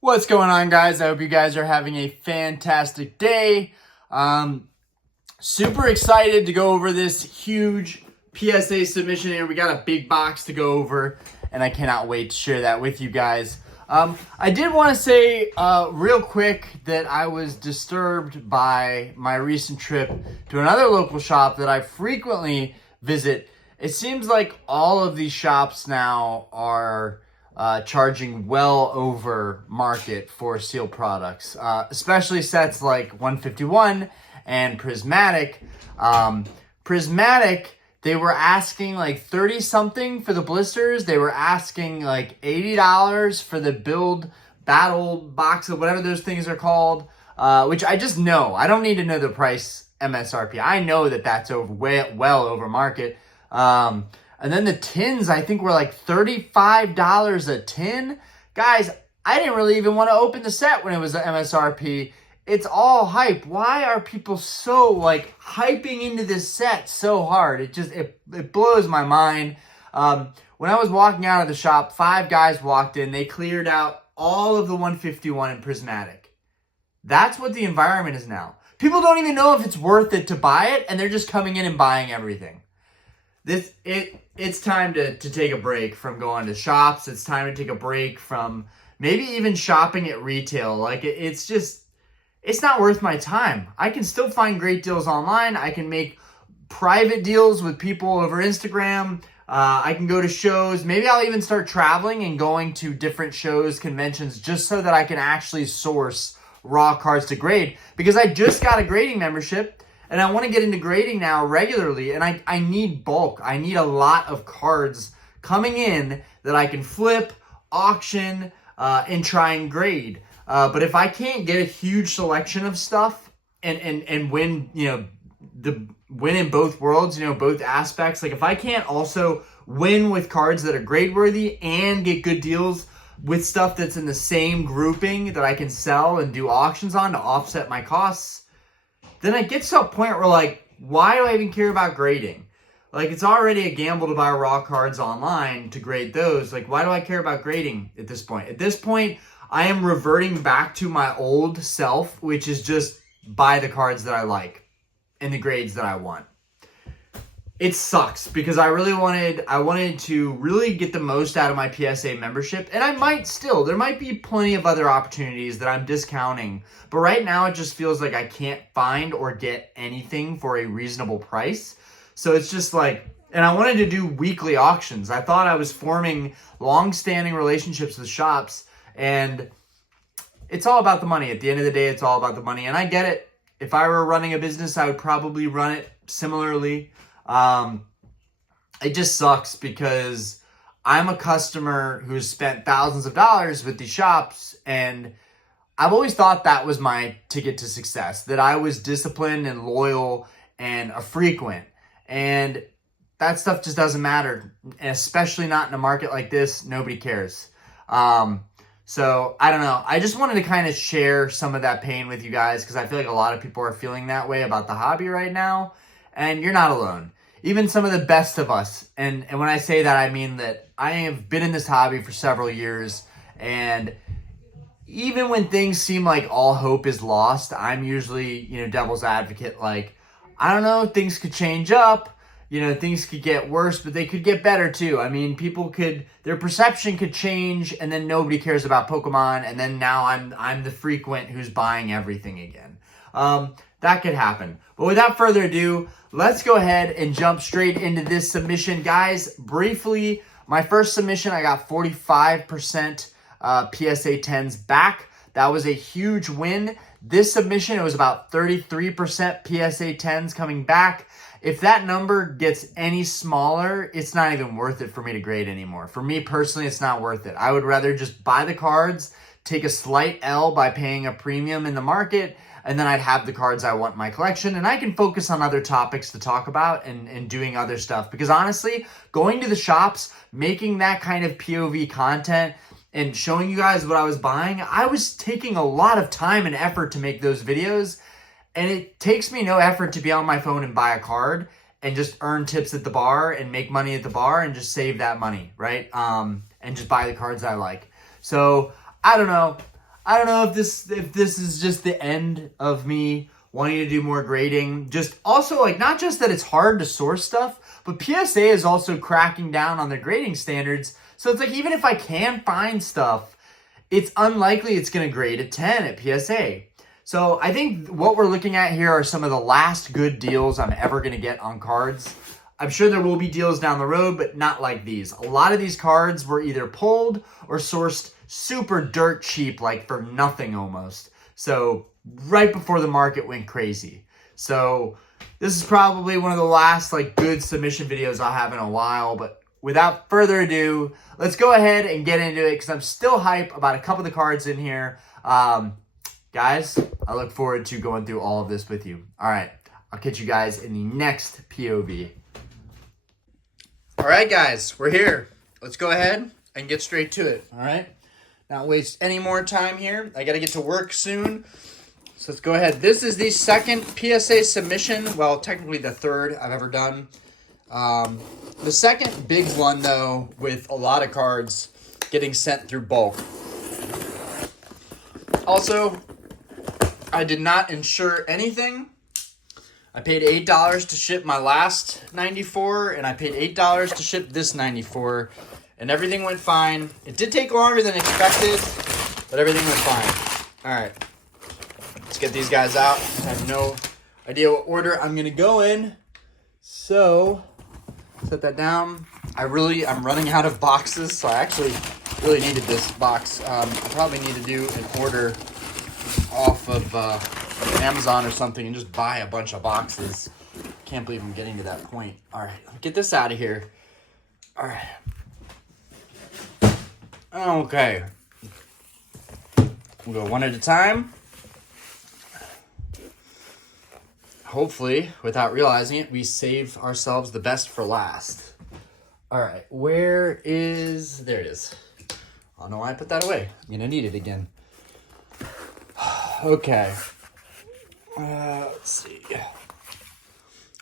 What's going on, guys? I hope you guys are having a fantastic day. Super excited to go over this huge PSA submission here. We got a big box to go over, and I cannot wait to share that with you guys. I did want to say real quick that I was disturbed by my recent trip to another local shop that I frequently visit. It seems like all of these shops now are charging well over market for sealed products, especially sets like 151 and Prismatic. Prismatic, they were asking like 30 something for the blisters. They were asking like $80 for the build battle box or whatever those things are called, which I just know. I don't need to know the price MSRP. I know that that's well over market. And then the tins, I think, were like $35 a tin. Guys, I didn't really even want to open the set when it was the MSRP. It's all hype. Why are people so like hyping into this set so hard? It blows my mind. When I was walking out of the shop, 5 guys walked in. They cleared out all of the 151 and Prismatic. That's what the environment is now. People don't even know if it's worth it to buy it, and they're just coming in and buying everything. It's time to take a break from going to shops. It's time to take a break from maybe even shopping at retail. Like it's not worth my time. I can still find great deals online. I can make private deals with people over Instagram. I can go to shows. Maybe I'll even start traveling and going to different shows, conventions, just so that I can actually source raw cards to grade, because I just got a grading membership. And I want to get into grading now regularly, and I need bulk. I need a lot of cards coming in that I can flip, auction, and try and grade. But if I can't get a huge selection of stuff and win, win in both worlds, both aspects. Like if I can't also win with cards that are grade worthy and get good deals with stuff that's in the same grouping that I can sell and do auctions on to offset my costs, then it gets to a point where, like, why do I even care about grading? Like, it's already a gamble to buy raw cards online to grade those. Like, why do I care about grading at this point? At this point, I am reverting back to my old self, which is just buy the cards that I like and the grades that I want. It sucks because I wanted to really get the most out of my PSA membership, and I might still. There might be plenty of other opportunities that I'm discounting, but right now it just feels like I can't find or get anything for a reasonable price. So it's just like, and I wanted to do weekly auctions. I thought I was forming long-standing relationships with shops, and it's all about the money. At the end of the day, it's all about the money, and I get it. If I were running a business, I would probably run it similarly. It just sucks because I'm a customer who's spent thousands of dollars with these shops, and I've always thought that was my ticket to success, that I was disciplined and loyal and a frequent, and that stuff just doesn't matter, and especially not in a market like this. Nobody cares. So I don't know. I just wanted to kind of share some of that pain with you guys because I feel like a lot of people are feeling that way about the hobby right now, and you're not alone. Even some of the best of us, and when I say that, I mean that I have been in this hobby for several years, and even when things seem like all hope is lost, I'm usually, devil's advocate, like, I don't know, things could change up, things could get worse, but they could get better too. I mean, their perception could change, and then nobody cares about Pokemon, and then now I'm the frequent who's buying everything again. That could happen. But without further ado, let's go ahead and jump straight into this submission. Guys, briefly, my first submission, I got 45% PSA 10s back. That was a huge win. This submission, it was about 33% PSA 10s coming back. If that number gets any smaller, it's not even worth it for me to grade anymore. For me personally, it's not worth it. I would rather just buy the cards, take a slight L by paying a premium in the market, and then I'd have the cards I want in my collection, and I can focus on other topics to talk about and doing other stuff. Because honestly, going to the shops, making that kind of POV content, and showing you guys what I was buying, I was taking a lot of time and effort to make those videos, and it takes me no effort to be on my phone and buy a card and just earn tips at the bar and make money at the bar and just save that money, right? And just buy the cards I like. So, I don't know. I don't know if this is just the end of me wanting to do more grading. Just also, like, not just that it's hard to source stuff, but PSA is also cracking down on their grading standards. So it's like, even if I can find stuff, it's unlikely it's going to grade a 10 at PSA. So I think what we're looking at here are some of the last good deals I'm ever going to get on cards. I'm sure there will be deals down the road, but not like these. A lot of these cards were either pulled or sourced super dirt cheap, like for nothing almost. So right before the market went crazy. So this is probably one of the last like good submission videos I'll have in a while. But without further ado, let's go ahead and get into it because I'm still hype about a couple of the cards in here. Guys, I look forward to going through all of this with you. All right, I'll catch you guys in the next POV. All right, guys, we're here. Let's go ahead and get straight to it, all right? Not waste any more time here. I got to get to work soon, so let's go ahead. This is the second PSA submission, well, technically the third I've ever done. The second big one, though, with a lot of cards getting sent through bulk. Also, I did not insure anything. I paid $8 to ship my last 94, and I paid $8 to ship this 94, and everything went fine. It did take longer than expected, but everything went fine. All right, let's get these guys out. I have no idea what order I'm gonna go in, so set that down. I'm running out of boxes, so I actually really needed this box. I probably need to do an order off of Amazon or something and just buy a bunch of boxes. Can't believe I'm getting to that point. All right, get this out of here. All right. Okay. We'll go one at a time. Hopefully, without realizing it, we save ourselves the best for last. All right, there it is. I don't know why I put that away. I'm gonna need it again. Okay. Let's see.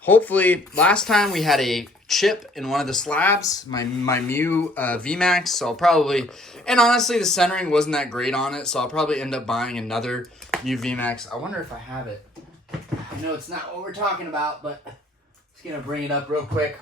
Hopefully, last time we had a chip in one of the slabs, my Mew VMAX, so I'll probably, and honestly, the centering wasn't that great on it, so I'll probably end up buying another Mew VMAX. I wonder if I have it. I know it's not what we're talking about, but I'm just going to bring it up real quick.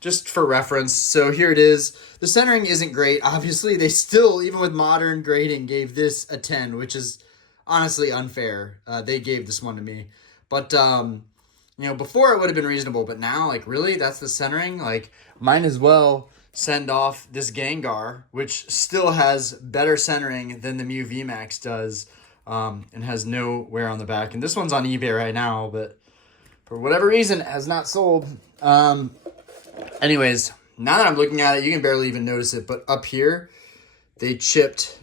Just for reference, so here it is. The centering isn't great. Obviously, they still, even with modern grading, gave this a 10, which is honestly unfair. They gave this one to me. But, you know, before it would have been reasonable, but now, like, really, that's the centering? Like, might as well send off this Gengar, which still has better centering than the Mew VMAX does, and has no wear on the back. And this one's on eBay right now, but for whatever reason, it has not sold. Anyways, now that I'm looking at it, you can barely even notice it, but up here, they chipped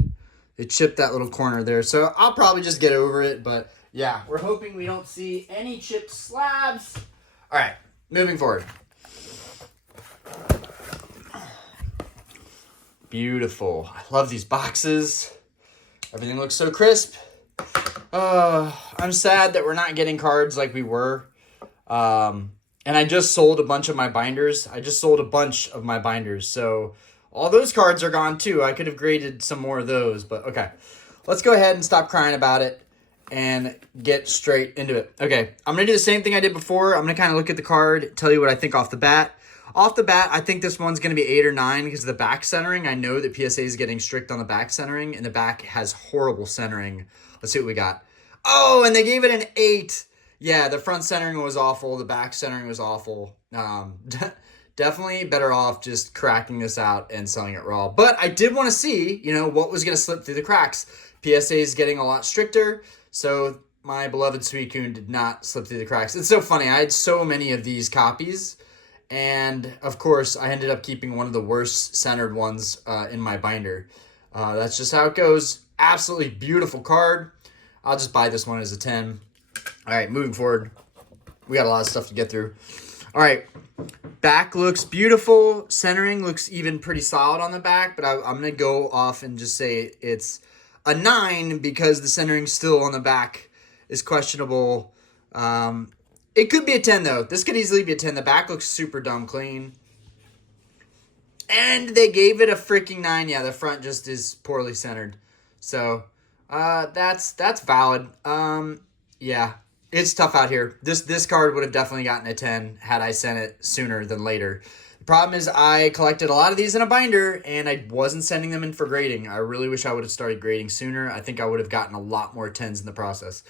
that little corner there. So I'll probably just get over it, but yeah, we're hoping we don't see any chipped slabs. All right, moving forward. Beautiful. I love these boxes. Everything looks so crisp. I'm sad that we're not getting cards like we were. And I just sold a bunch of my binders. So all those cards are gone too. I could have graded some more of those, but okay. Let's go ahead and stop crying about it and get straight into it. Okay, I'm going to do the same thing I did before. I'm going to kind of look at the card, tell you what I think off the bat. Off the bat, I think this one's going to be 8 or 9 because of the back centering. I know that PSA is getting strict on the back centering, and the back has horrible centering. Let's see what we got. Oh, and they gave it an 8. Yeah, the front centering was awful. The back centering was awful. Definitely better off just cracking this out and selling it raw. But I did want to see, you know, what was going to slip through the cracks. PSA is getting a lot stricter, so my beloved Suicune did not slip through the cracks. It's so funny. I had so many of these copies, and of course, I ended up keeping one of the worst centered ones in my binder. That's just how it goes. Absolutely beautiful card. I'll just buy this one as a 10. All right, moving forward. We got a lot of stuff to get through. All right, back looks beautiful. Centering looks even pretty solid on the back, but I'm going to go off and just say it's a 9 because the centering still on the back is questionable. It could be a 10, though. This could easily be a 10. The back looks super dumb clean. And they gave it a freaking 9. Yeah, the front just is poorly centered. So that's valid. Yeah, it's tough out here. This card would have definitely gotten a 10 had I sent it sooner than later. The problem is I collected a lot of these in a binder and I wasn't sending them in for grading. I really wish I would have started grading sooner. I think I would have gotten a lot more 10s in the process.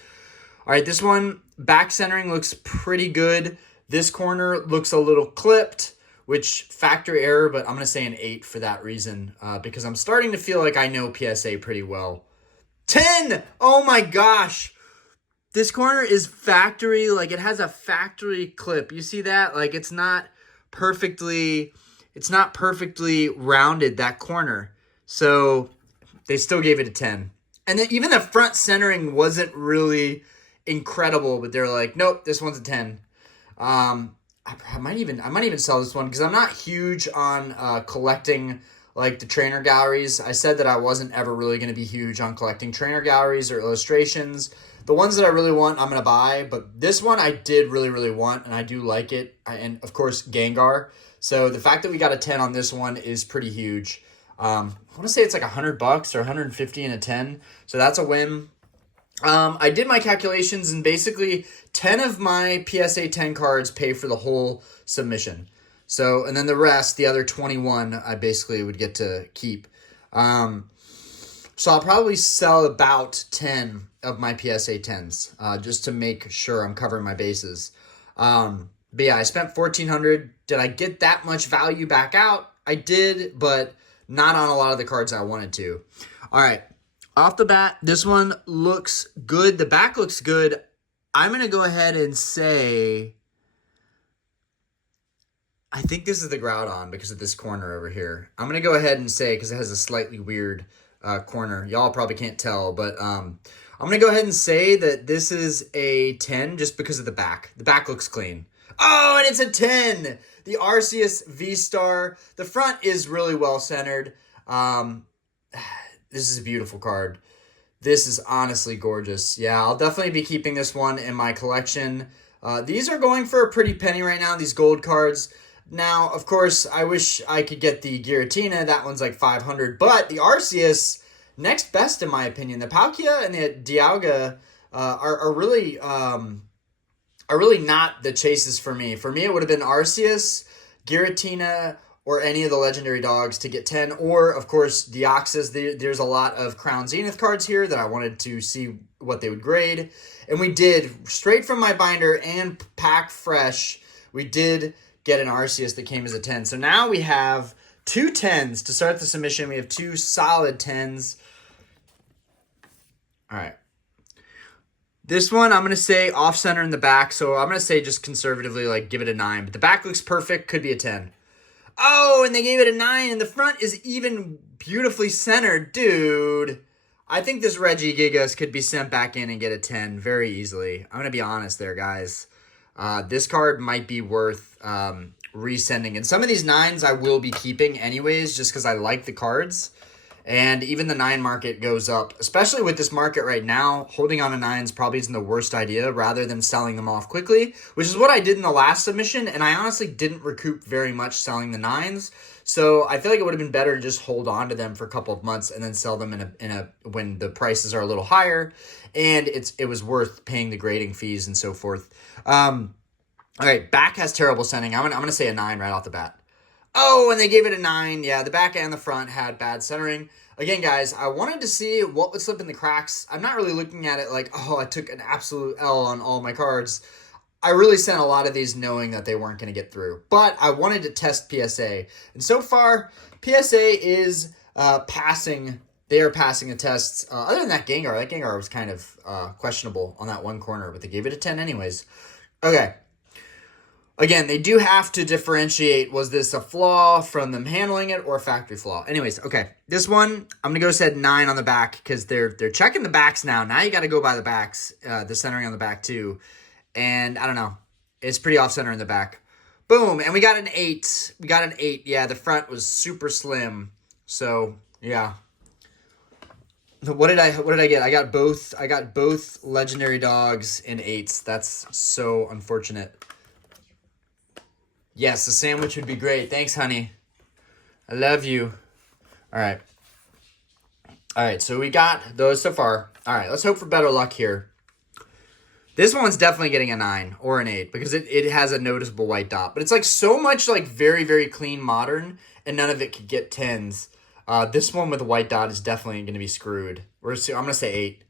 All right, this one, back centering looks pretty good. This corner looks a little clipped, which factory error, but I'm going to say an 8 for that reason, because I'm starting to feel like I know PSA pretty well. 10! Oh my gosh! This corner is factory, like it has a factory clip. You see that? Like it's not perfectly rounded, that corner. So they still gave it a 10. And then even the front centering wasn't really incredible, but they're like, nope, this one's a 10. I might even sell this one because I'm not huge on collecting like the trainer galleries. I said that I wasn't ever really going to be huge on collecting trainer galleries or illustrations. The ones that I really want, I'm going to buy, but this one I did really, really want, and I do like it. And of course, Gengar. So the fact that we got a 10 on this one is pretty huge. I want to say it's like $100 or $150 in a 10. So that's a win. I did my calculations, and basically 10 of my PSA 10 cards pay for the whole submission. So, and then the rest, the other 21, I basically would get to keep. So I'll probably sell about 10 of my PSA 10s, just to make sure I'm covering my bases. But yeah, I spent $1,400. Did I get that much value back out? I did, but not on a lot of the cards I wanted to. All right. Off the bat, this one looks good. The back looks good. I'm going to go ahead and say, I think this is the Groudon because of this corner over here. I'm going to go ahead and say, because it has a slightly weird corner. Y'all probably can't tell, but I'm going to go ahead and say that this is a 10 just because of the back. The back looks clean. Oh, and it's a 10! The Arceus V-Star. The front is really well-centered. This is a beautiful card. This is honestly gorgeous. Yeah, I'll definitely be keeping this one in my collection. These are going for a pretty penny right now, these gold cards. Now, of course, I wish I could get the Giratina. That one's like $500. But the Arceus, next best in my opinion. The Palkia and the Dialga are really not the chases for me. For me, it would have been Arceus, Giratina, or any of the legendary dogs to get 10, or, of course, Deoxys. There's a lot of Crown Zenith cards here that I wanted to see what they would grade. And we did, straight from my binder and pack fresh, we did get an Arceus that came as a 10. So now we have 2 10s to start the submission. We have 2 solid 10s. All right. This one, I'm going to say off-center in the back, so I'm going to say just conservatively, like, give it a 9. But the back looks perfect, could be a 10. Oh, and they gave it a 9, and the front is even beautifully centered. Dude, I think this Regigigas could be sent back in and get a 10 very easily. I'm going to be honest there, guys. This card might be worth resending. And some of these 9s I will be keeping anyways, just because I like the cards. And even the 9 market goes up, especially with this market right now. Holding on to 9s probably isn't the worst idea, rather than selling them off quickly, which is what I did in the last submission. And I honestly didn't recoup very much selling the 9s. So I feel like it would have been better to just hold on to them for a couple of months and then sell them when the prices are a little higher, and it was worth paying the grading fees and so forth. All right, back has terrible centering. I'm gonna say a 9 right off the bat. Oh, and they gave it a 9. Yeah, the back and the front had bad centering. Again, guys, I wanted to see what would slip in the cracks. I'm not really looking at it like, oh, I took an absolute L on all my cards. I really sent a lot of these knowing that they weren't going to get through. But I wanted to test PSA. And so far, PSA is passing. They are passing the tests. Other than that Gengar was kind of questionable on that one corner, but they gave it a 10 anyways. Okay. Again, they do have to differentiate, was this a flaw from them handling it or a factory flaw? Anyways, okay. This one, I'm going to go set 9 on the back because they're checking the backs now. Now you got to go by the backs, the centering on the back too. And I don't know. It's pretty off-center in the back. Boom. And we got an 8. We got an 8. Yeah, the front was super slim. So, yeah. What did I get? I got both legendary dogs in 8s. That's so unfortunate. Yes, a sandwich would be great. Thanks, honey. I love you. All right. All right, so we got those so far. All right, let's hope for better luck here. This one's definitely getting a 9 or an 8 because it has a noticeable white dot. But it's like so much like very, very clean modern, and none of it could get 10s. This one with a white dot is definitely going to be screwed. I'm going to say 8.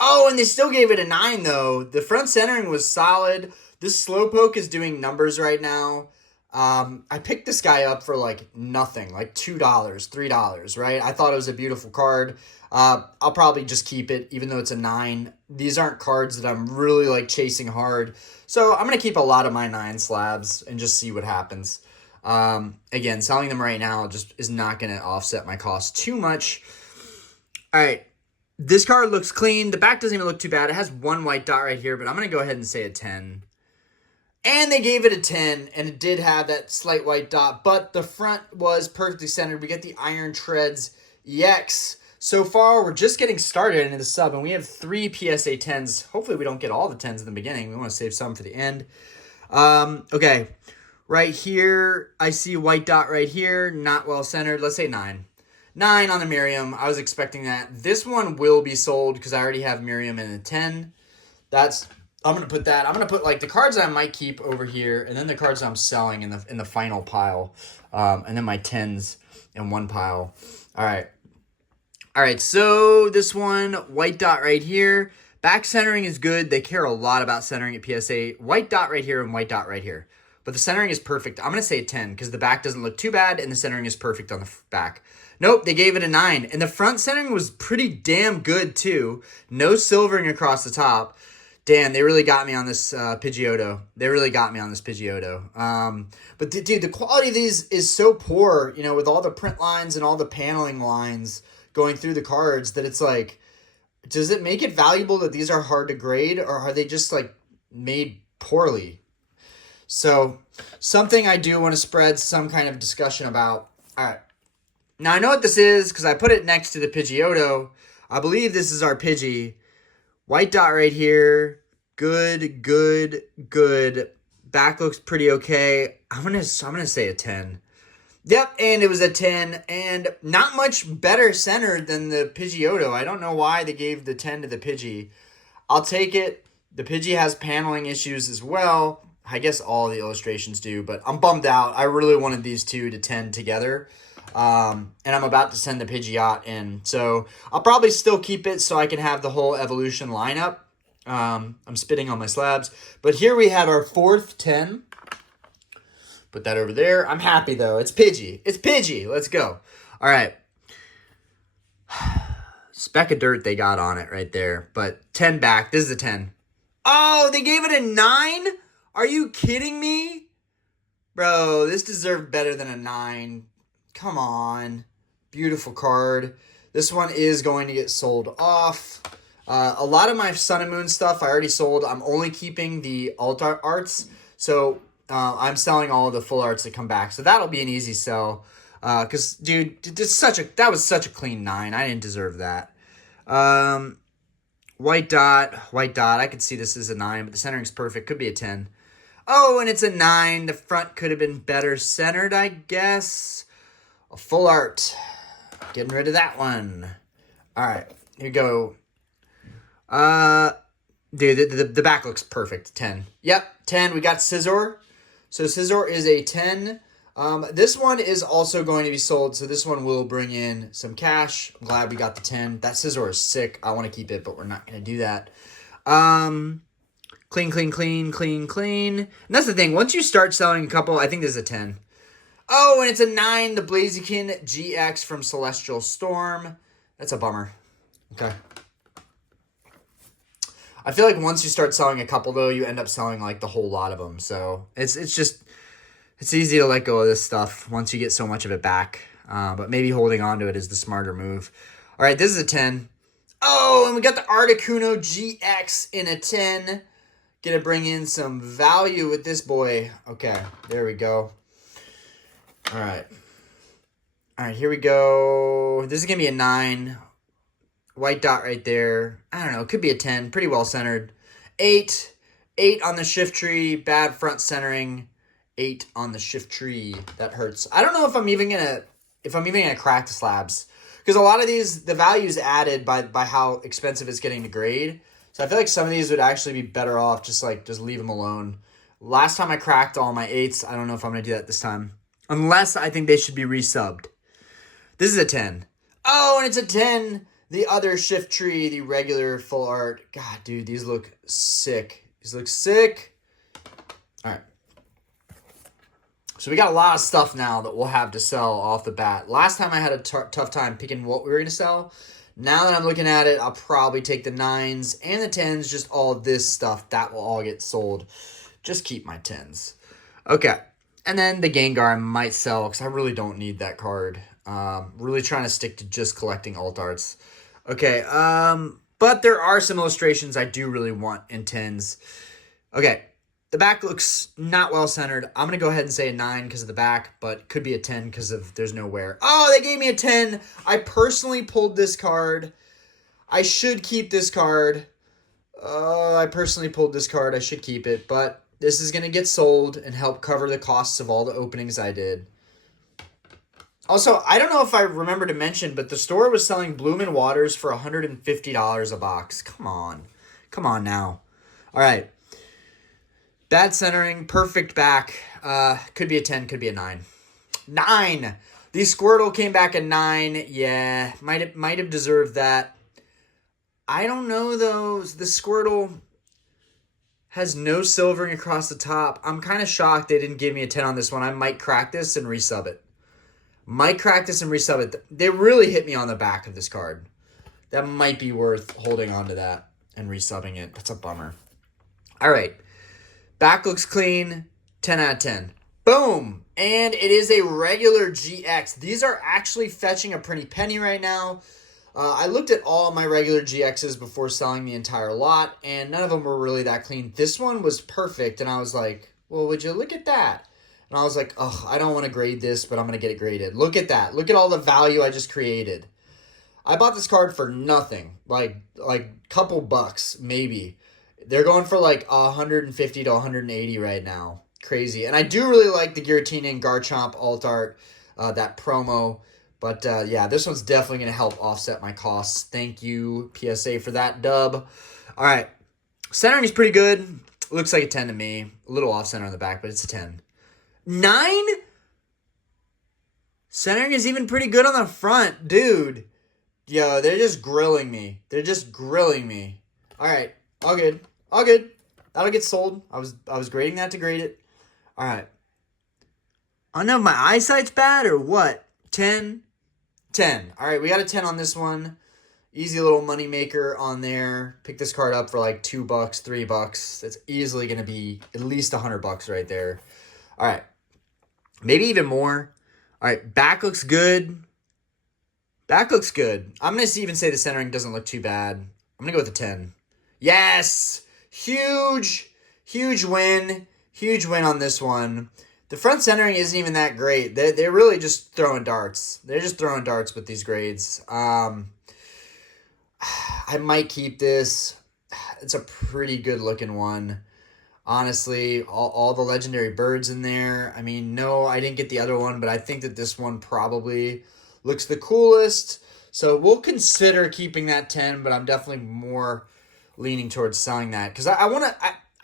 Oh, and they still gave it a 9, though. The front centering was solid. This Slowpoke is doing numbers right now. I picked this guy up for like nothing, like $2, $3, right? I thought it was a beautiful card. I'll probably just keep it, even though it's a 9. These aren't cards that I'm really like chasing hard. So I'm going to keep a lot of my 9 slabs and just see what happens. Again, selling them right now just is not going to offset my cost too much. All right. This card looks clean. The back doesn't even look too bad. It has one white dot right here, but I'm going to go ahead and say a 10. And they gave it a 10, and it did have that slight white dot, but the front was perfectly centered. We get the Iron Treads EX. So far, we're just getting started into the sub, and we have 3 PSA 10s. Hopefully, we don't get all the 10s in the beginning. We want to save some for the end. Okay, right here, I see a white dot right here, not well centered. Let's say 9. 9 on the Miriam. I was expecting that. This one will be sold because I already have Miriam in a 10. I'm going to put that. I'm going to put like the cards I might keep over here, and then the cards I'm selling in the final pile, and then my 10s in one pile. All right, so this one, white dot right here. Back centering is good. They care a lot about centering at PSA. White dot right here and white dot right here. But the centering is perfect. I'm going to say a 10 because the back doesn't look too bad, and the centering is perfect on the back. Nope, they gave it a 9. And the front centering was pretty damn good, too. No silvering across the top. Damn, they really got me on this Pidgeotto. But dude, the quality of these is so poor, you know, with all the print lines and all the paneling lines going through the cards that it's like, does it make it valuable that these are hard to grade, or are they just like made poorly? So something I do want to spread some kind of discussion about. All right. Now I know what this is because I put it next to the Pidgeotto. I believe this is our Pidgey. White dot right here. Good. Back looks pretty okay. I'm gonna say a 10. Yep, and it was a 10, and not much better centered than the Pidgeotto. I don't know why they gave the 10 to the Pidgey. I'll take it. The Pidgey has paneling issues as well. I guess all the illustrations do, but I'm bummed out. I really wanted these two to 10 together. And I'm about to send the Pidgeot in. So I'll probably still keep it so I can have the whole evolution lineup. I'm spitting on my slabs. But here we have our 4th 10. Put that over there. I'm happy, though. It's Pidgey. Let's go. All right. Speck of dirt they got on it right there. But 10 back. This is a 10. Oh, they gave it a 9? Are you kidding me? Bro, this deserved better than a 9. Come on. Beautiful card. This one is going to get sold off. A lot of my Sun and Moon stuff I already sold. I'm only keeping the alt arts. So I'm selling all of the full arts that come back. So that'll be an easy sell. Because, dude, that was such a clean 9. I didn't deserve that. White dot. I could see this as a 9, but the centering's perfect. Could be a 10. Oh, and it's a 9. The front could have been better centered, I guess. A full art. Getting rid of that one. All right, here we go. Dude, the back looks perfect. 10. Yep, 10. We got Scizor. So Scizor is a 10. This one is also going to be sold, so this one will bring in some cash. I'm glad we got the 10. That Scizor is sick. I want to keep it, but we're not going to do that. Clean. And that's the thing. Once you start selling a couple, I think this is a 10. Oh, and it's a 9. The Blaziken GX from Celestial Storm. That's a bummer. Okay. I feel like once you start selling a couple, though, you end up selling, like, the whole lot of them. So, it's easy to let go of this stuff once you get so much of it back. But maybe holding on to it is the smarter move. All right, this is a 10. Oh, and we got the Articuno GX in a 10. Gonna bring in some value with this boy. Okay, there we go. All right, here we go. This is going to be a 9. White dot right there. I don't know. It could be a 10. Pretty well centered. 8. 8 on the shift tree. Bad front centering. 8 on the shift tree. That hurts. I don't know if I'm even gonna crack the slabs. Because a lot of these, the value is added by how expensive it's getting to grade. So I feel like some of these would actually be better off just leave them alone. Last time I cracked all my 8s. I don't know if I'm going to do that this time. Unless I think they should be resubbed. This is a 10. Oh, and it's a 10. The other shift tree, the regular full art. God, dude, these look sick. These look sick. All right. So we got a lot of stuff now that we'll have to sell off the bat. Last time I had a tough time picking what we were going to sell. Now that I'm looking at it, I'll probably take the 9s and the 10s, just all this stuff. That will all get sold. Just keep my 10s. Okay. And then the Gengar I might sell because I really don't need that card. Really trying to stick to just collecting alt arts. Okay. But there are some illustrations I do really want in 10s. Okay. The back looks not well centered. I'm going to go ahead and say a 9 because of the back, but could be a 10 because of there's no wear. Oh, they gave me a 10. I personally pulled this card. I should keep this card. I personally pulled this card. I should keep it, but this is going to get sold and help cover the costs of all the openings I did. Also, I don't know if I remember to mention, but the store was selling Bloom and Waters for $150 a box. Come on. Come on now. All right. Bad centering, perfect back. Could be a 10, could be a 9. 9! The Squirtle came back a 9. Yeah, might have deserved that. I don't know, though. The Squirtle has no silvering across the top. I'm kind of shocked they didn't give me a 10 on this one. I might crack this and resub it. They really hit me on the back of this card. That might be worth holding on to that and resubbing it. That's a bummer. All right. Back looks clean, 10 out of 10. Boom! And it is a regular GX. These are actually fetching a pretty penny right now. I looked at all my regular GXs before selling the entire lot, and none of them were really that clean. This one was perfect, and I was like, well, would you look at that? And I was like, oh, I don't want to grade this, but I'm going to get it graded. Look at that. Look at all the value I just created. I bought this card for nothing, like couple bucks, maybe. They're going for like 150 to 180 right now. Crazy. And I do really like the Giratina and Garchomp alt art, that promo. But yeah, this one's definitely going to help offset my costs. Thank you, PSA, for that dub. All right. Centering is pretty good. Looks like a 10 to me. A little off center on the back, but it's a 10. 9? Centering is even pretty good on the front. Dude. Yo, they're just grilling me. All right. All good. All good. That'll get sold. I was grading that to grade it. All right. I don't know if my eyesight's bad or what. 10. 10. All right, we got a 10 on this one. Easy little money maker on there. Pick this card up for like $2, $3. That's easily going to be at least $100 right there. All right. Maybe even more. All right, back looks good. I'm going to even say the centering doesn't look too bad. I'm going to go with a 10. Yes! Huge win. Huge win on this one. The front centering isn't even that great. They're really just throwing darts. They're just throwing darts with these grades. I might keep this. It's a pretty good looking one. Honestly, all the legendary birds in there. I mean, no, I didn't get the other one, but I think that this one probably looks the coolest. So we'll consider keeping that 10, but I'm definitely more leaning towards selling that because I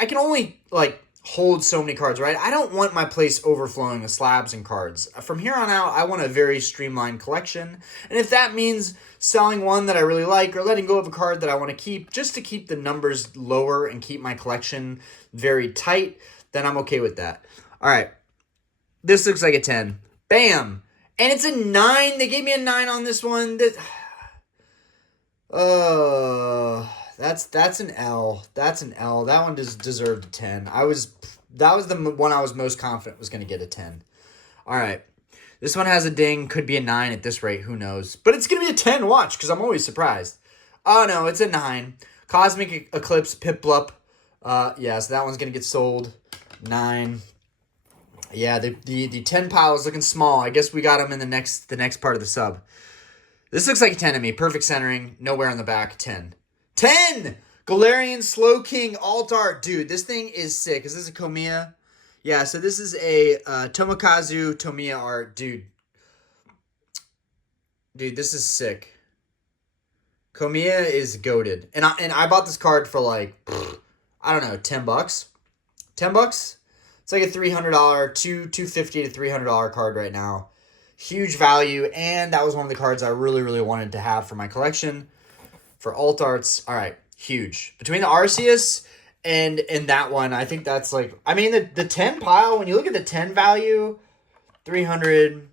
can only like hold so many cards, right? I don't want my place overflowing with slabs and cards. From here on out, I want a very streamlined collection. And if that means selling one that I really like or letting go of a card that I want to keep just to keep the numbers lower and keep my collection very tight, then I'm okay with that. All right. This looks like a 10. Bam! And it's a 9. They gave me a 9 on this one. That's an L. That's an L. That one deserved a 10. That was the one I was most confident was going to get a 10. All right. This one has a ding. Could be a 9 at this rate. Who knows? But it's going to be a 10. Watch, because I'm always surprised. Oh, no. It's a 9. Cosmic Eclipse, Piplup. Yeah, so that one's going to get sold. 9. Yeah, the 10 pile is looking small. I guess we got them in the next part of the sub. This looks like a 10 to me. Perfect centering. Nowhere on the back. 10. 10! Galarian Slowking alt art. Dude, this thing is sick. Is this a Komiya? Yeah, so this is a Tomokazu Tomiya art. Dude. Dude, this is sick. Komiya is goated. And I bought this card for like, I don't know, $10. $10? It's like a $300, $250 to $300 card right now. Huge value, and that was one of the cards I really, really wanted to have for my collection. For alt arts, all right, huge. Between the Arceus and that one, I think that's like, I mean, the 10 pile, when you look at the 10 value, 300,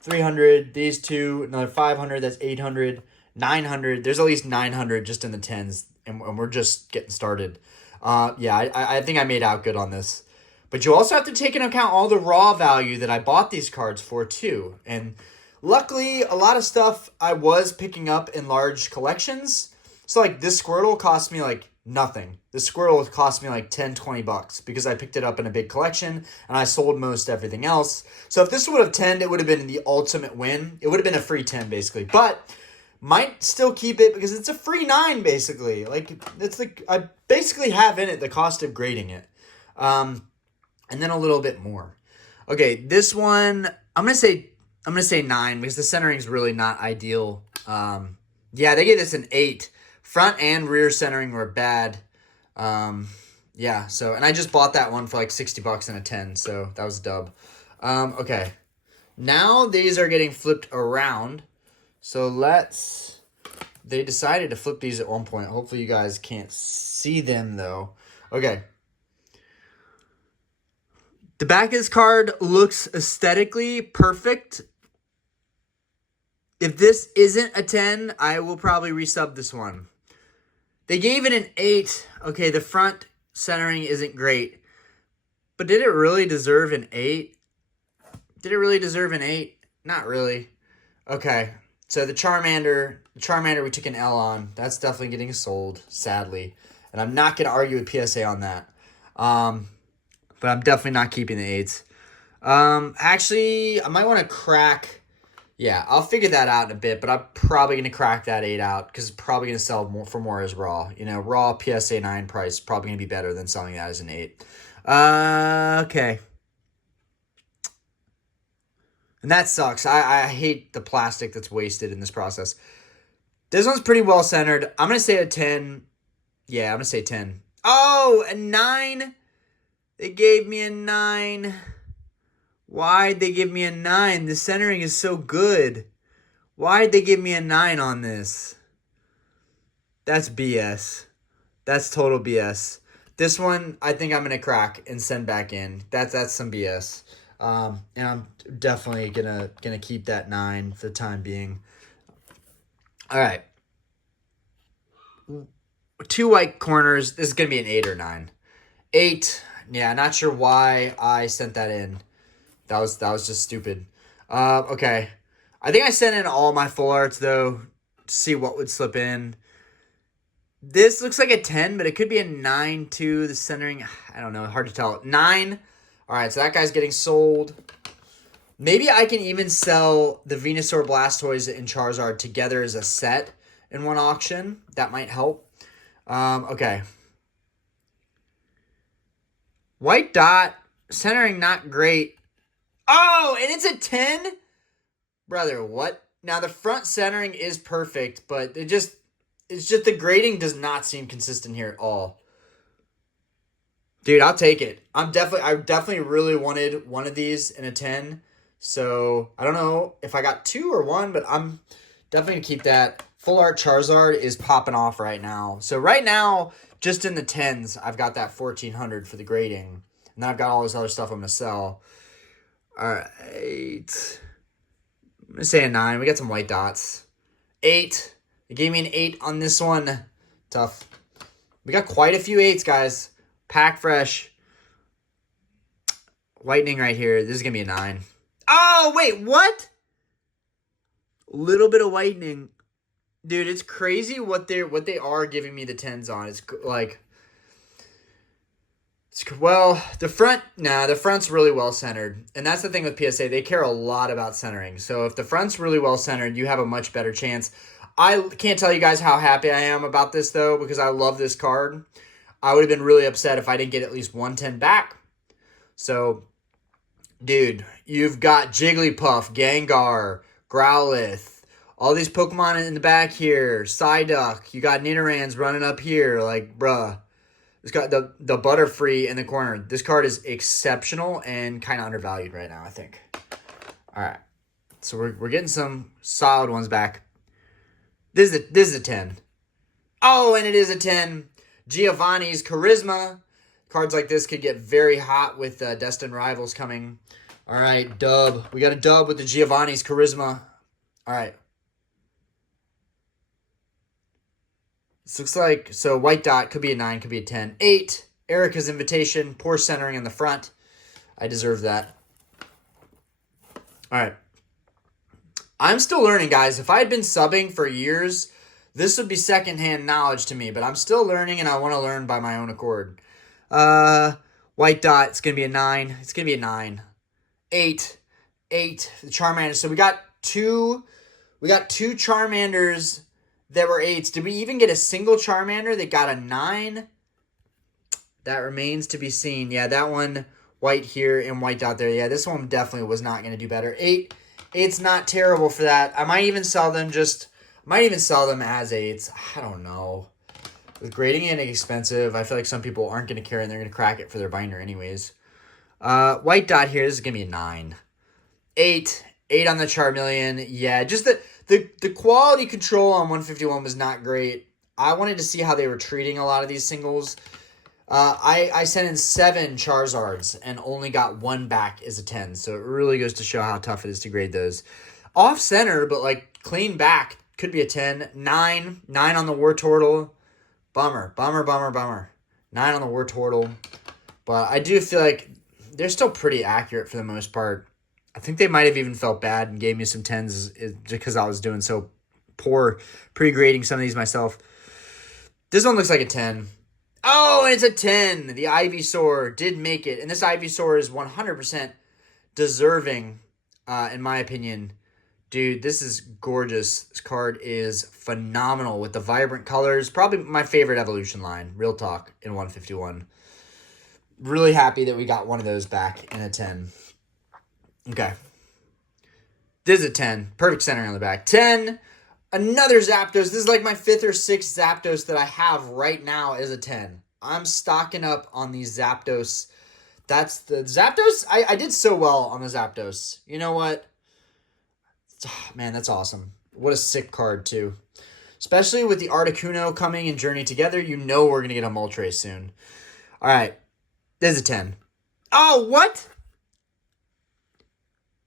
300, these two, another 500, that's 800, 900. There's at least 900 just in the 10s, and we're just getting started. Yeah, I think I made out good on this. But you also have to take into account all the raw value that I bought these cards for, too. And luckily, a lot of stuff I was picking up in large collections. So, like, this Squirtle cost me, like, nothing. This Squirtle cost me, like, $10-$20 because I picked it up in a big collection, and I sold most everything else. So, if this would have 10'd, it would have been the ultimate win. It would have been a free 10, basically. But might still keep it because it's a free 9, basically. Like, it's like, I basically have in it the cost of grading it. And then a little bit more. Okay, this one, I'm gonna say 9 because the centering is really not ideal. Yeah, they gave this an 8. Front and rear centering were bad. Yeah, so, and I just bought that one for like $60 and a 10, so that was a dub. Okay, now these are getting flipped around. So they decided to flip these at one point. Hopefully you guys can't see them though. Okay. The back of this card looks aesthetically perfect. If this isn't a 10, I will probably resub this one. They gave it an 8. Okay, the front centering isn't great. But did it really deserve an 8? Did it really deserve an 8? Not really. Okay, so the Charmander, we took an L on. That's definitely getting sold, sadly. And I'm not going to argue with PSA on that. But I'm definitely not keeping the 8s. Actually, I might want to crack. Yeah, I'll figure that out in a bit, but I'm probably going to crack that 8 out because it's probably going to sell more as raw. You know, raw PSA 9 price probably going to be better than selling that as an 8. Okay. And that sucks. I hate the plastic that's wasted in this process. This one's pretty well centered. I'm going to say a 10. Yeah, I'm going to say 10. Oh, a 9? They gave me a 9. Why'd they give me a 9? The centering is so good. Why'd they give me a 9 on this? That's BS. That's total BS. This one, I think I'm going to crack and send back in. That's some BS. And I'm definitely gonna keep that 9 for the time being. All right. 2 white corners. This is going to be an 8 or 9. 8. Yeah, not sure why I sent that in. That was just stupid. Okay. I think I sent in all my full arts, though, to see what would slip in. This looks like a 10, but it could be a 9, too. The centering, I don't know. Hard to tell. 9. All right, so that guy's getting sold. Maybe I can even sell the Venusaur, Blastoise, and Charizard together as a set in one auction. That might help. Okay. White dot, centering not great. Oh, and it's a 10? Brother, what? Now, the front centering is perfect, but it's just the grading does not seem consistent here at all. Dude, I'll take it. I definitely really wanted one of these in a 10. So, I don't know if I got 2 or 1, but I'm definitely going to keep that. Full Art Charizard is popping off right now. So, right now, just in the 10s, I've got that 1,400 for the grading. And then I've got all this other stuff I'm going to sell. All right. I'm going to say a 9. We got some white dots. 8. They gave me an 8 on this one. Tough. We got quite a few 8s, guys. Pack fresh. Lightning right here. This is going to be a 9. Oh, wait, what? Little bit of lightning. Dude, it's crazy what they are giving me the 10s on. It's like, well, the front's really well centered. And that's the thing with PSA. They care a lot about centering. So if the front's really well centered, you have a much better chance. I can't tell you guys how happy I am about this, though, because I love this card. I would have been really upset if I didn't get at least 110 back. So, dude, you've got Jigglypuff, Gengar, Growlithe, All these Pokemon in the back here. Psyduck. You got Nidorans running up here. Like, bruh. It's got the Butterfree in the corner. This card is exceptional and kind of undervalued right now, I think. All right. So we're getting some solid ones back. This is a 10. Oh, and it is a 10. Giovanni's Charisma. Cards like this could get very hot with Destined Rivals coming. All right, dub. We got a dub with the Giovanni's Charisma. All right. This looks like, so white dot could be a 9, could be a 10. 8, Erica's Invitation, poor centering in the front. I deserve that. All right. I'm still learning, guys. If I had been subbing for years, this would be secondhand knowledge to me, but I'm still learning and I want to learn by my own accord. White dot, it's going to be a 9. It's going to be a 9. 8, the Charmander. So we got two Charmanders that were 8s. Did we even get a single Charmander that got a 9? That remains to be seen. Yeah, that one, white here and white dot there. Yeah, this one definitely was not going to do better. 8's not terrible for that. I might even sell them as 8s. I don't know. With grading it expensive, I feel like some people aren't going to care and they're going to crack it for their binder anyways. White dot here, this is going to be a 9. 8 on the Charmeleon. Yeah, just the quality control on 151 was not great. I wanted to see how they were treating a lot of these singles. I sent in 7 Charizards and only got 1 back as a 10. So it really goes to show how tough it is to grade those. Off center, but like clean back, could be a 10. 9 on the Wartortle. Bummer. 9 on the Wartortle. But I do feel like they're still pretty accurate for the most part. I think they might have even felt bad and gave me some 10s because I was doing so poor pre-grading some of these myself. This one looks like a 10. Oh, and it's a 10. The Ivysaur did make it. And this Ivysaur is 100% deserving, in my opinion. Dude, this is gorgeous. This card is phenomenal with the vibrant colors. Probably my favorite evolution line, real talk, in 151. Really happy that we got one of those back in a 10. Okay. This is a 10. Perfect centering on the back. 10. Another Zapdos. This is like my 5th or 6th Zapdos that I have right now as a 10. I'm stocking up on these Zapdos. That's the Zapdos. I did so well on the Zapdos. You know what? Man, that's awesome. What a sick card, too. Especially with the Articuno coming and Journey together, you know we're going to get a Moltres soon. All right. This is a 10. Oh, what?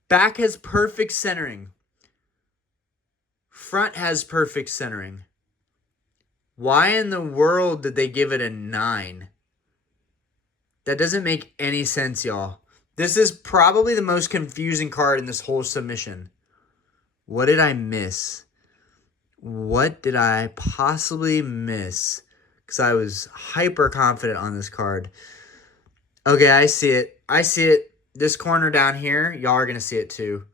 Back has perfect centering. Front has perfect centering. Why in the world did they give it a 9? That doesn't make any sense, y'all. This is probably the most confusing card in this whole submission. What did I miss? What did I possibly miss? Because I was hyper confident on this card. Okay, I see it. This corner down here, y'all are going to see it too.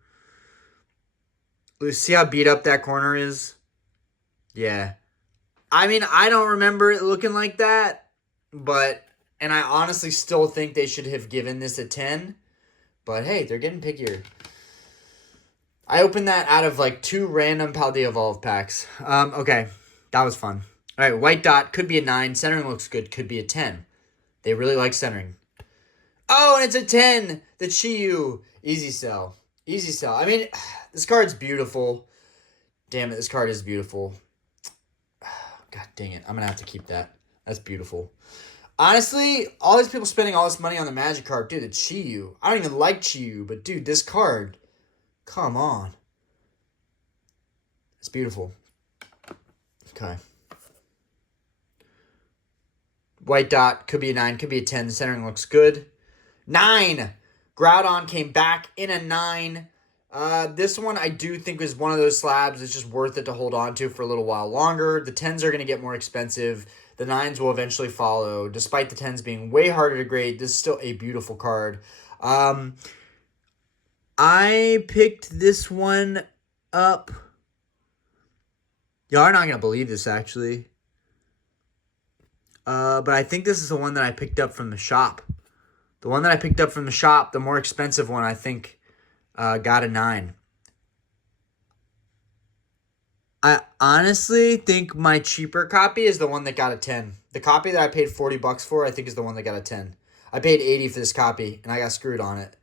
See how beat up that corner is? Yeah. I mean, I don't remember it looking like that. And I honestly still think they should have given this a 10. But hey, they're getting pickier. I opened that out of like 2 random Paldea Evolve packs. Okay, that was fun. All right, white dot could be a 9. Centering looks good. Could be a 10. They really like centering. Oh, and it's a 10. The Chiyu. Easy sell. I mean, this card's beautiful. Damn it, this card is beautiful. God dang it. I'm going to have to keep that. That's beautiful. Honestly, all these people spending all this money on the Magic card. Dude, the Chiyu. I don't even like Chiyu, but dude, this card. Come on. It's beautiful. Okay. White dot. Could be a 9. Could be a 10. The centering looks good. 9. Groudon came back in a 9. This one I do think is one of those slabs that's just worth it to hold on to for a little while longer. The 10s are going to get more expensive. The 9s will eventually follow. Despite the 10s being way harder to grade, this is still a beautiful card. I picked this one up. Y'all are not going to believe this, actually. But I think this is the one that I picked up from the shop. The one that I picked up from the shop, the more expensive one, I think, got a 9. I honestly think my cheaper copy is the one that got a 10. The copy that I paid $40 for, I think, is the one that got a 10. I paid 80 for this copy, and I got screwed on it.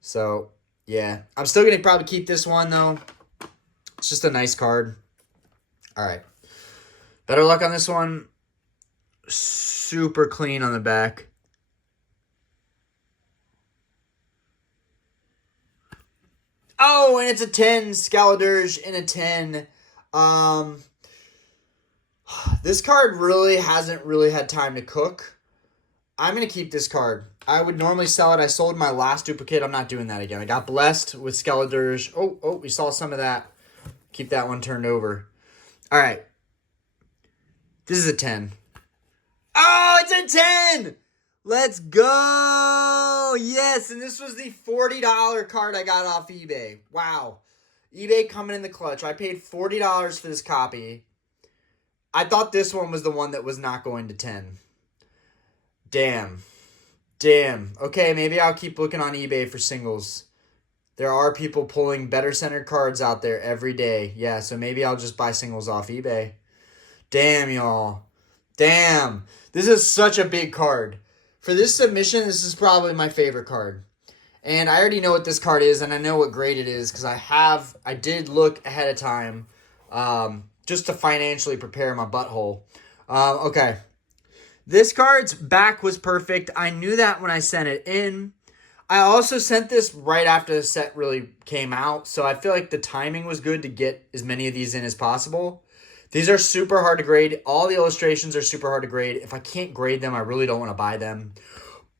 So, yeah. I'm still going to probably keep this one, though. It's just a nice card. All right. Better luck on this one. Super clean on the back. Oh, and it's a 10. Scaladerge in a 10. This card really hasn't really had time to cook. I'm going to keep this card. I would normally sell it. I sold my last duplicate. I'm not doing that again. I got blessed with Scaladerge. Oh, we saw some of that. Keep that one turned over. All right. This is a 10. Oh, it's a 10! Let's go! Yes, and this was the $40 card I got off eBay. Wow. eBay coming in the clutch. I paid $40 for this copy. I thought this one was the one that was not going to 10. Damn. Okay, maybe I'll keep looking on eBay for singles. There are people pulling better centered cards out there every day. Yeah, so maybe I'll just buy singles off eBay. Damn, y'all. Damn. This is such a big card. For this submission, this is probably my favorite card. And I already know what this card is, and I know what grade it is, because I did look ahead of time just to financially prepare my butthole. Okay. This card's back was perfect. I knew that when I sent it in. I also sent this right after the set really came out, so I feel like the timing was good to get as many of these in as possible. These are super hard to grade. All the illustrations are super hard to grade. If I can't grade them, I really don't want to buy them.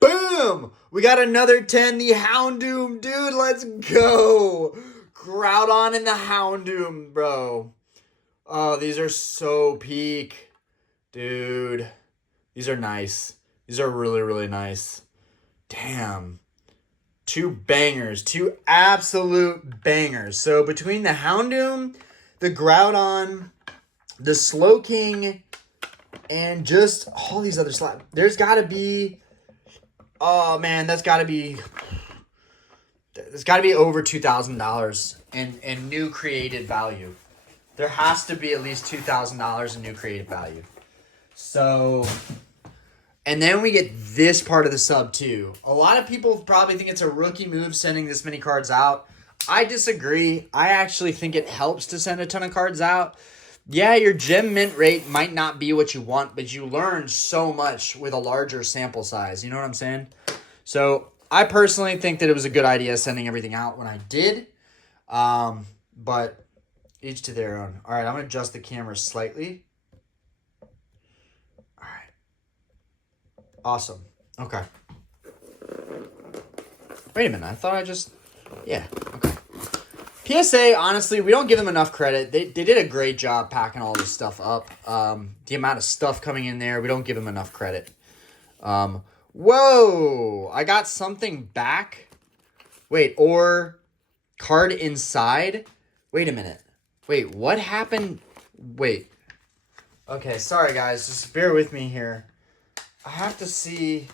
Boom! We got another 10, the Houndoom. Dude, let's go. Groudon and the Houndoom, bro. Oh, these are so peak. Dude. These are nice. These are really, really nice. Damn. Two bangers. Two absolute bangers. So between the Houndoom, the Groudon, the Slowking, and just all these other slabs, there's got to be... Oh, man, there's got to be over $2,000 in new created value. There has to be at least $2,000 in new created value. So, and then we get this part of the sub too. A lot of people probably think it's a rookie move sending this many cards out. I disagree. I actually think it helps to send a ton of cards out. Yeah, your gem mint rate might not be what you want, but you learn so much with a larger sample size. You know what I'm saying? So I personally think that it was a good idea sending everything out when I did. But each to their own. All right, I'm going to adjust the camera slightly. All right. Awesome. Okay. Wait a minute. I thought I just... Yeah. Okay. PSA, honestly, we don't give them enough credit. They did a great job packing all this stuff up. The amount of stuff coming in there, we don't give them enough credit. Whoa! I got something back. Wait, or card inside? Wait a minute. Wait, what happened? Wait. Okay, sorry guys. Just bear with me here. I have to see...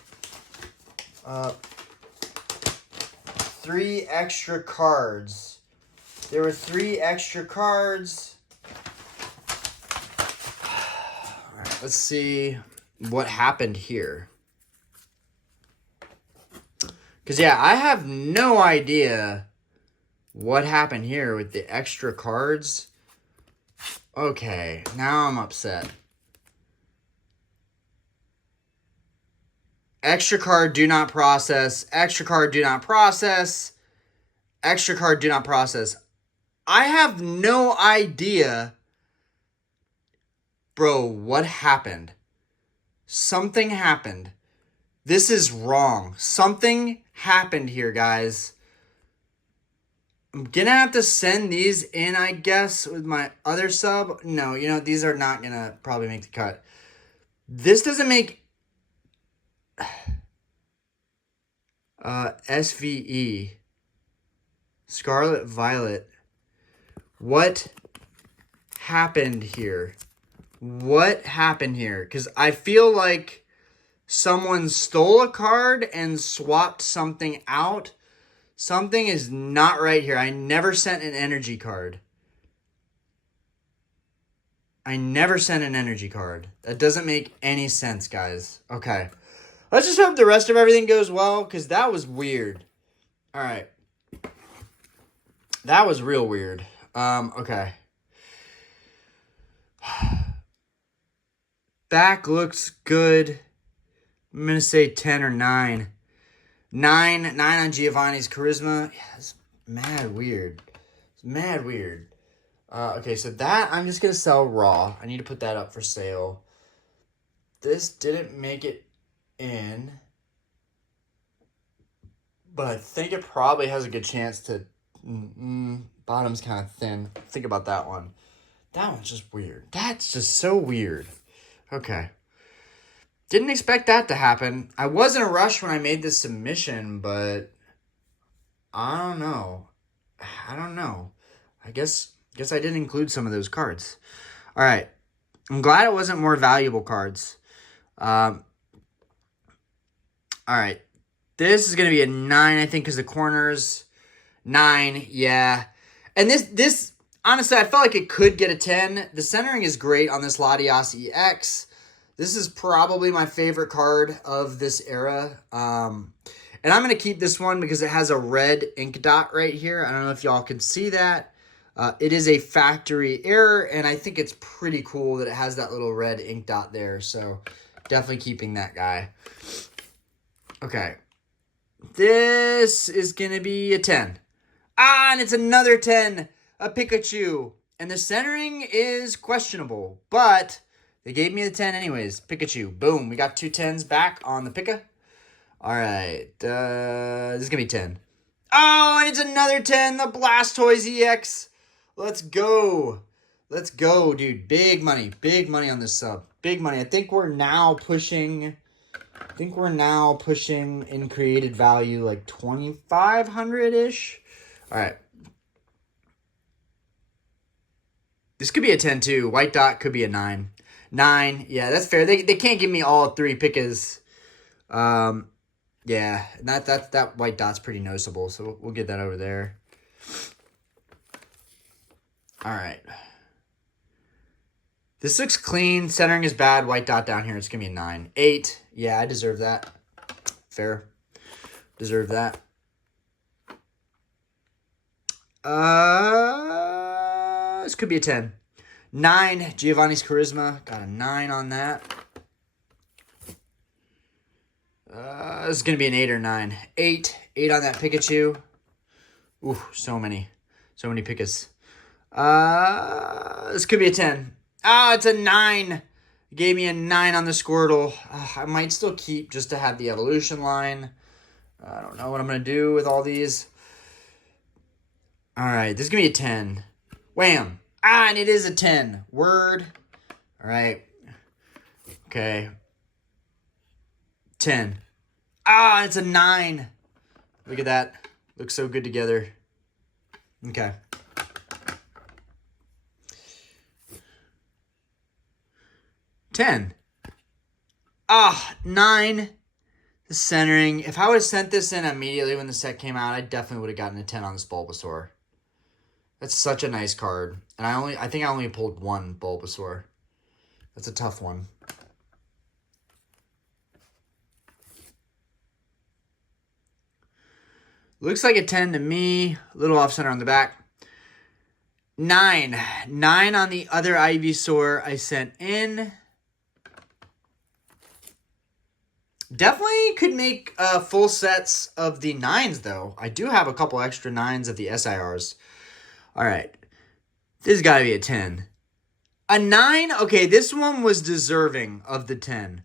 3 extra cards. There were 3 extra cards. All right, let's see what happened here. Because, yeah, I have no idea what happened here with the extra cards. Okay, now I'm upset. Extra card, do not process. Extra card, do not process. Extra card, do not process. I have no idea. Bro, what happened? Something happened. This is wrong. Something happened here, guys. I'm gonna have to send these in, I guess, with my other sub. No, you know, these are not gonna probably make the cut. This doesn't make... SVE. Scarlet Violet. What happened here? What happened here? Because I feel like someone stole a card and swapped something out. Something is not right here. I never sent an energy card. I never sent an energy card. That doesn't make any sense, guys. Okay. Let's just hope the rest of everything goes well, because that was weird. All right. That was real weird. Okay. Back looks good. I'm going to say 10 or 9. 9 on Giovanni's Charisma. Yeah, it's mad weird. It's mad weird. Okay, so that I'm just going to sell raw. I need to put that up for sale. This didn't make it in, but I think it probably has a good chance to... bottom's kind of thin. Think about that one. That one's just weird. That's just so weird. Okay. Didn't expect that to happen. I was in a rush when I made this submission, but I don't know. I guess I didn't include some of those cards. All right. I'm glad it wasn't more valuable cards. All right. This is going to be a 9, I think, because the corners. 9, yeah. And this, honestly, I felt like it could get a 10. The centering is great on this Latias EX. This is probably my favorite card of this era. And I'm going to keep this one because it has a red ink dot right here. I don't know if y'all can see that. It is a factory error, and I think it's pretty cool that it has that little red ink dot there. So definitely keeping that guy. Okay. This is going to be a 10. And it's another 10. A Pikachu. And the centering is questionable, but they gave me the 10 anyways. Pikachu. Boom. We got 2 10s back on the Pika. All right. This is going to be 10. Oh, and it's another 10. The Blastoise EX. Let's go. Let's go, dude. Big money. Big money on this sub. Big money. I think we're now pushing in created value like 2,500-ish. All right. This could be a 10 too. White dot could be a 9. 9. Yeah, that's fair. They can't give me all 3 Pikas. Yeah, that white dot's pretty noticeable, so we'll get that over there. All right. This looks clean. Centering is bad. White dot down here. It's going to be a 9. 8. Yeah, I deserve that. Fair. Deserve that. This could be a 10. 9. Giovanni's Charisma. Got a 9 on that. This is going to be an 8 or 9. 8. 8 on that Pikachu. Ooh, so many. So many Pikas. This could be a 10. It's a 9. Gave me a 9 on the Squirtle. I might still keep just to have the evolution line. I don't know what I'm going to do with all these. All right, this is going to be a 10. Wham. And it is a 10. Word. All right. Okay. 10. It's a 9. Look at that. Looks so good together. Okay. 10. 9. The centering. If I would have sent this in immediately when the set came out, I definitely would have gotten a 10 on this Bulbasaur. That's such a nice card. And I think I only pulled 1 Bulbasaur. That's a tough one. Looks like a 10 to me. A little off center on the back. 9. 9 on the other Ivysaur I sent in. Definitely could make full sets of the 9s, though. I do have a couple extra 9s of the SIRs. All right. This has got to be a 10. A 9? Okay, this one was deserving of the 10.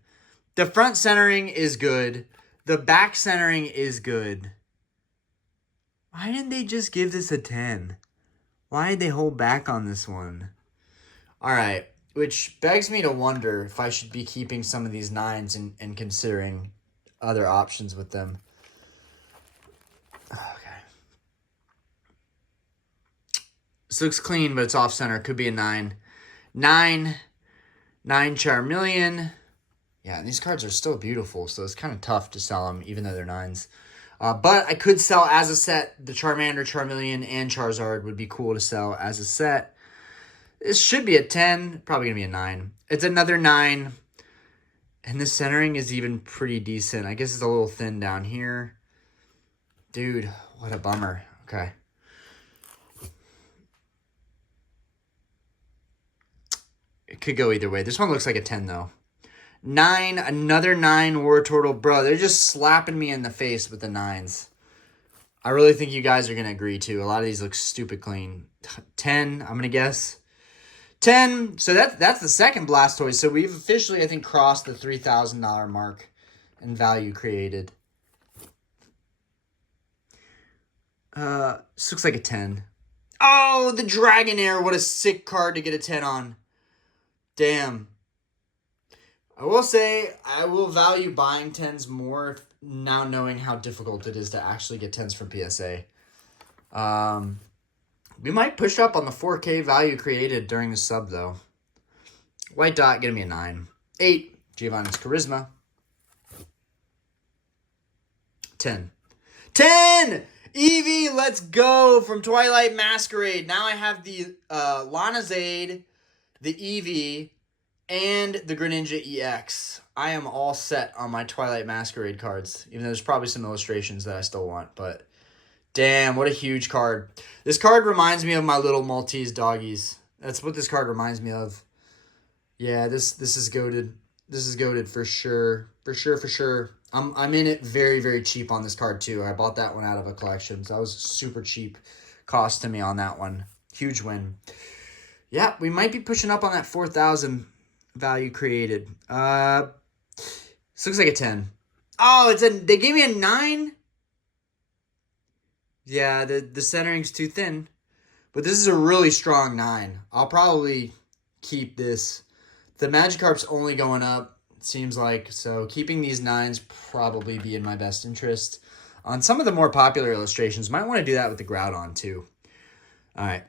The front centering is good. The back centering is good. Why didn't they just give this a 10? Why did they hold back on this one? All right. Which begs me to wonder if I should be keeping some of these 9s and considering other options with them. Okay. This looks clean, but it's off center. Could be a 9. 9 Charmeleon. Yeah, and these cards are still beautiful, so it's kind of tough to sell them, even though they're 9s. But I could sell as a set the Charmander, Charmeleon, and Charizard would be cool to sell as a set. This should be a 10. Probably going to be a 9. It's another 9. And the centering is even pretty decent. I guess it's a little thin down here. Dude, what a bummer. Okay. It could go either way. This one looks like a 10, though. 9, another 9 War Turtle. Bro, they're just slapping me in the face with the 9s. I really think you guys are going to agree, too. A lot of these look stupid clean. 10, I'm going to guess. 10. So that's the second Blastoise. So we've officially, I think, crossed the $3,000 mark in value created. This looks like a 10. Oh, the Dragonair. What a sick card to get a 10 on. Damn. I will say, I will value buying 10s more now knowing how difficult it is to actually get 10s from PSA. We might push up on the 4K value created during the sub, though. White Dot, give me a 9. 8, Giovanni's Charisma. 10. 10! Eevee, let's go! From Twilight Masquerade. Now I have the Lanazade, the Eevee, and the Greninja EX. I am all set on my Twilight Masquerade cards, even though there's probably some illustrations that I still want, but damn, what a huge card. This card reminds me of my little Maltese doggies. That's what this card reminds me of. Yeah, this is goated. This is goated for sure. For sure. I'm in it very, very cheap on this card, too. I bought that one out of a collection, so that was super cheap cost to me on that one. Huge win. Yeah, we might be pushing up on that 4,000 value created. This looks like a 10. Oh, they gave me a 9? Yeah, the centering's too thin. But this is a really strong 9. I'll probably keep this. The Magikarp's only going up, it seems like. So keeping these 9s probably be in my best interest. On some of the more popular illustrations, might want to do that with the Groudon too. All right.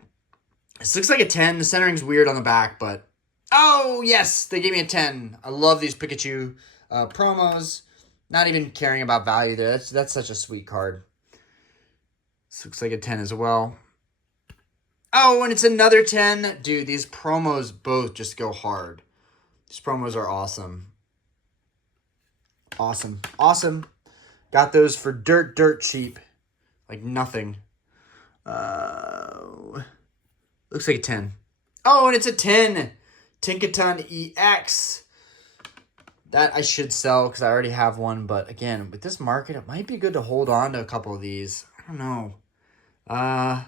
This looks like a 10. The centering's weird on the back, but... Oh, yes! They gave me a 10. I love these Pikachu promos. Not even caring about value there. That's such a sweet card. This looks like a 10 as well. Oh, and it's another 10. Dude, these promos both just go hard. These promos are awesome. Awesome. Got those for dirt cheap. Like nothing. Looks like a 10. Oh, and it's a 10. Tinkaton EX. That I should sell because I already have one. But again, with this market, it might be good to hold on to a couple of these. I don't know. All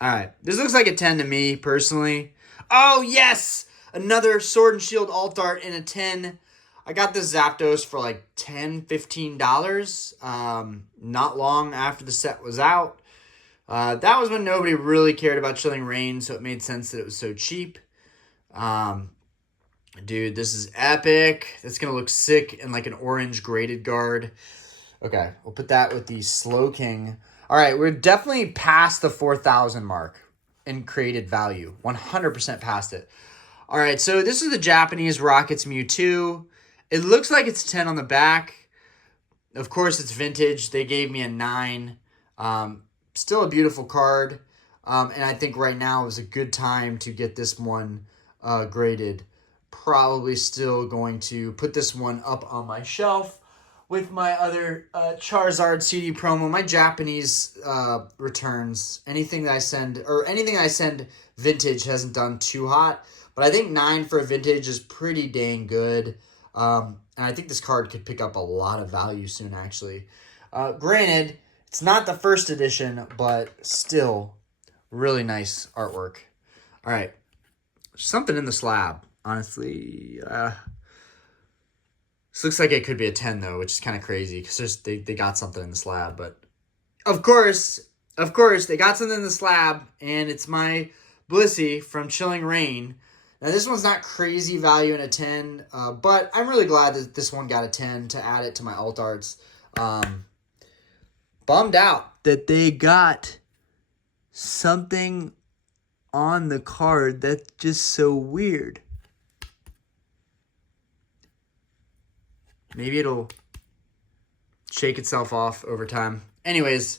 right. This looks like a 10 to me, personally. Oh, yes! Another Sword and Shield Alt Art in a 10. I got this Zapdos for like $10, $15. Not long after the set was out. That was when nobody really cared about Chilling Reign, so it made sense that it was so cheap. Dude, this is epic. That's going to look sick in like an orange graded guard. Okay, we'll put that with the Slow King. All right, we're definitely past the 4,000 mark in created value. 100% past it. All right, so this is the Japanese Rockets Mewtwo. It looks like it's 10 on the back. Of course, it's vintage. They gave me a 9. Still a beautiful card. And I think right now is a good time to get this one graded. Probably still going to put this one up on my shelf with my other Charizard CD promo. My Japanese returns. Anything that I send vintage hasn't done too hot. But I think 9 for a vintage is pretty dang good. And I think this card could pick up a lot of value soon, actually. Granted, it's not the first edition, but still really nice artwork. All right. Something in the slab, honestly. This looks like it could be a 10, though, which is kind of crazy because they got something in the slab. But, of course, they got something in the slab, and it's my Blissey from Chilling Reign. Now, this one's not crazy value in a 10, but I'm really glad that this one got a 10 to add it to my alt arts. Bummed out that they got something on the card that's just so weird. Maybe it'll shake itself off over time. Anyways,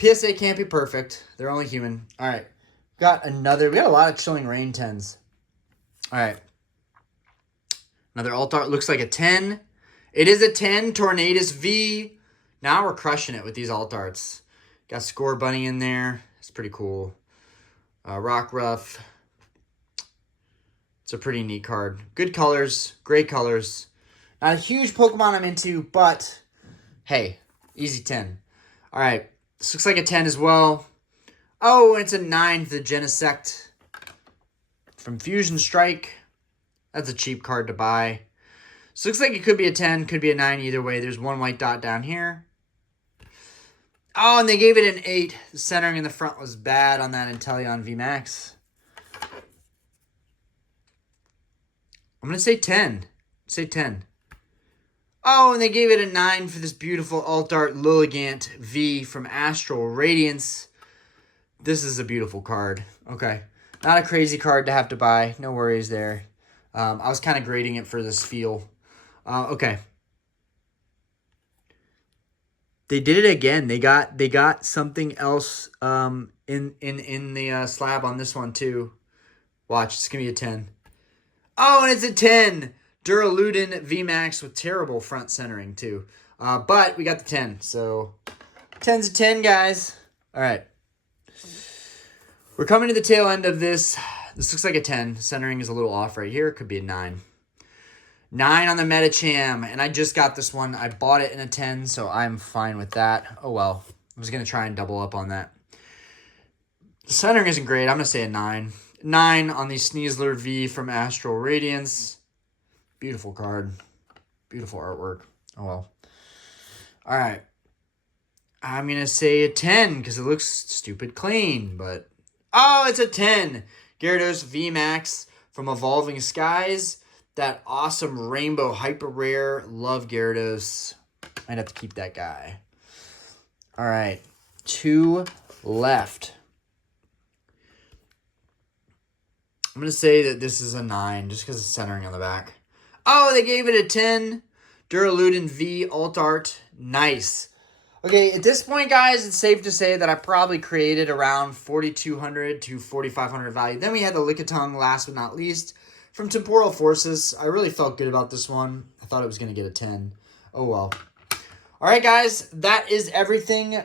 PSA can't be perfect. They're only human. All right. We got a lot of Chilling Rain 10s. All right. Another alt art. Looks like a 10. It is a 10. Tornadus V. Now we're crushing it with these alt arts. Got Score Bunny in there. It's pretty cool. Rock Ruff. It's a pretty neat card. Good colors. Great colors. Not a huge Pokemon I'm into, but hey, easy 10. All right. This looks like a 10 as well. Oh, and it's a 9 for the Genesect from Fusion Strike. That's a cheap card to buy. So looks like it could be a 10, could be a 9 either way. There's one white dot down here. Oh, and they gave it an 8. The centering in the front was bad on that Inteleon VMAX. I'm going to say 10. Say 10. Oh, and they gave it a 9 for this beautiful alt art Lilligant V from Astral Radiance. This is a beautiful card. Okay. Not a crazy card to have to buy. No worries there. I was kind of grading it for this feel. Okay. They did it again. They got something else in the slab on this one too. Watch, it's gonna be a 10. Oh, and it's a 10. Duraludin VMAX with terrible front centering too. But we got the 10, so 10's a 10, guys. All right. We're coming to the tail end of this. This looks like a 10. Centering is a little off right here. Could be a 9. 9 on the Metacham, and I just got this one. I bought it in a 10, so I'm fine with that. Oh, well. I was going to try and double up on that. The centering isn't great. I'm going to say a 9. 9 on the Sneasler V from Astral Radiance. Beautiful card. Beautiful artwork. Oh, well. All right. I'm going to say a 10 because it looks stupid clean, but... Oh, it's a 10. Gyarados VMAX from Evolving Skies. That awesome rainbow hyper rare. Love Gyarados. I'd have to keep that guy. All right. 2 left. I'm going to say that this is a 9 just because it's centering on the back. Oh, they gave it a 10. Duraludin V alt art. Nice. Okay, at this point, guys, it's safe to say that I probably created around 4,200 to 4,500 value. Then we had the Lickitung, last but not least, from Temporal Forces. I really felt good about this one. I thought it was going to get a 10. Oh, well. All right, guys, that is everything.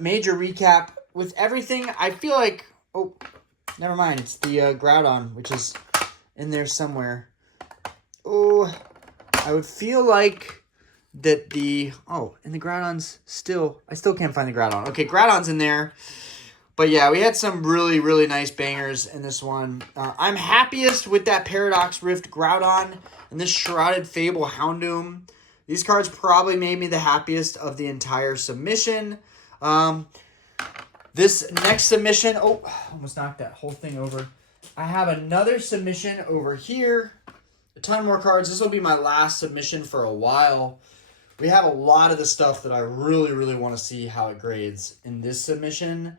Major recap. With everything, I feel like... Oh, never mind. It's the Groudon, which is in there somewhere. Oh, I would feel like... that the... Oh, and the Groudon's still... I still can't find the Groudon. Okay, Groudon's in there. But yeah, we had some really, really nice bangers in this one. I'm happiest with that Paradox Rift Groudon and this Shrouded Fable Houndoom. These cards probably made me the happiest of the entire submission. This next submission... Oh, almost knocked that whole thing over. I have another submission over here. A ton more cards. This will be my last submission for a while. We have a lot of the stuff that I really, really want to see how it grades in this submission.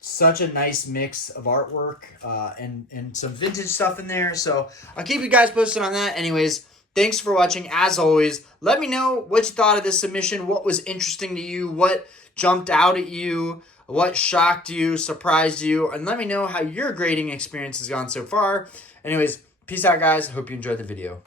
Such a nice mix of artwork and some vintage stuff in there. So I'll keep you guys posted on that. Anyways, thanks for watching. As always, let me know what you thought of this submission. What was interesting to you? What jumped out at you? What shocked you? Surprised you? And let me know how your grading experience has gone so far. Anyways, peace out, guys. Hope you enjoyed the video.